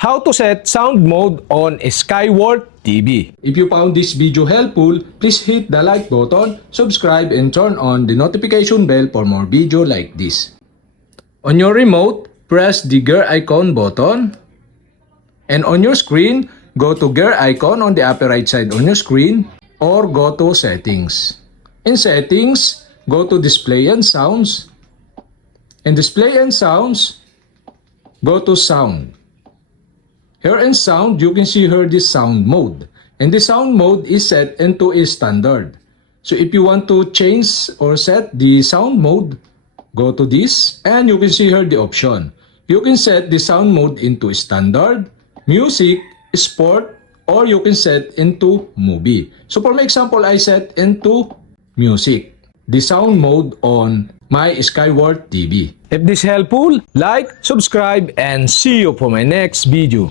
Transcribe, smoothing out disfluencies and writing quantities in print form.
How to set sound mode on Skyward TV. If you found this video helpful, please hit the like button, subscribe, and turn on the notification bell for more video like this. On your remote, press the gear icon button. And on your screen, go to gear icon on the upper right side on your screen or go to settings. In settings, go to display and sounds. In display and sounds, go to sound. Here in sound, you can see here this sound mode. And the sound mode is set into a standard. So if you want to change or set the sound mode, go to this and you can see here the option. You can set the sound mode into standard, music, sport, or you can set into movie. So for my example, I set into music, the sound mode on my Skyward TV. If this helpful, like, subscribe, and see you for my next video.